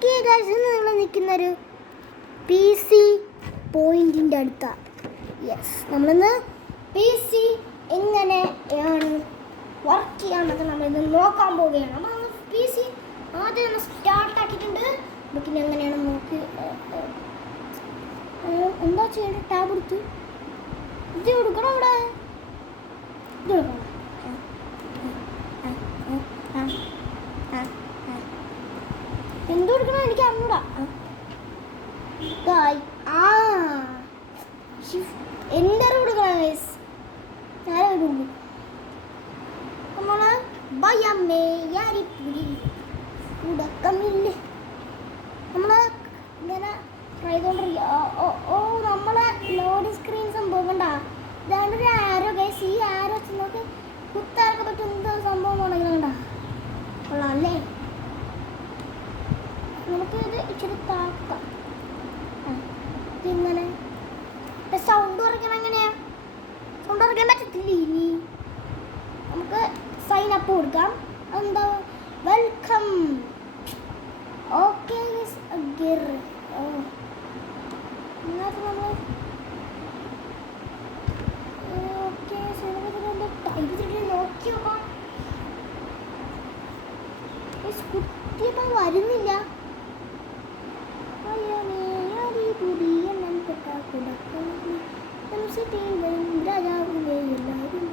Okay guys, ഇന്ന് നമ്മൾ നിൽക്കുന്നൊരു പി സി പോയിന്റിൻ്റെ അടുത്താണ്. യെസ്, നമ്മളിന്ന് പി സി എങ്ങനെയാണ് വർക്ക് ചെയ്യാമെന്നൊക്കെ നമ്മളിന്ന് നോക്കാൻ പോവുകയാണ്. അപ്പോൾ നമ്മൾ പി സി ആദ്യം നമ്മൾ സ്റ്റാർട്ടാക്കിയിട്ടുണ്ട്. നമുക്കിനി എങ്ങനെയാണ് നോക്കി എന്താ ചെയ്യേണ്ടത്? ടാബ് എടുത്ത് ഇത് കൊടുക്കണം. ഇവിടെ ഇത് കൊടുക്കണം. എന്ത് കൊടുക്കണം എനിക്ക് അറിഞ്ഞൂടാ. എൻ്റർ കൊടുക്കണം ഗൈസ്. ഞാനുള്ളൂ നമ്മള് ഭയമേ യാരിപ്പുരി ഉടക്കമില്ലേ. നമ്മള് ഇങ്ങനെ ചെയ്തോണ്ടിരിക്കുക. നമ്മളെ ലോഡിങ് സ്ക്രീൻ സംഭവം കണ്ട ഇതാണ്ട് ഒരു ആരോ ഗൈസ്. ഈ ആരോ നമുക്ക് കുത്താനൊക്കെ പറ്റും. എന്താ സംഭവം ആണെങ്കിലും കണ്ട കൊള്ളാം അല്ലേ. നമുക്ക് ഇത് ഇച്ചിരി താക്കാം. ഇതിങ്ങനെ സൗണ്ട് കുറയ്ക്കണം. എങ്ങനെയാ സൗണ്ട് കുറയ്ക്കാൻ പറ്റത്തില്ല. ഇനി നമുക്ക് സൈൻ അപ്പ് കൊടുക്കാം. എന്താ വെൽക്കം. ഓക്കെ ഇതിനകത്ത് നമ്മൾ ഓക്കെ ടൈപ്പ് നോക്കി നോക്കാം. കുത്തിയപ്പോൾ വരുന്നില്ല. രാജാവിന്റെ എല്ലാവരും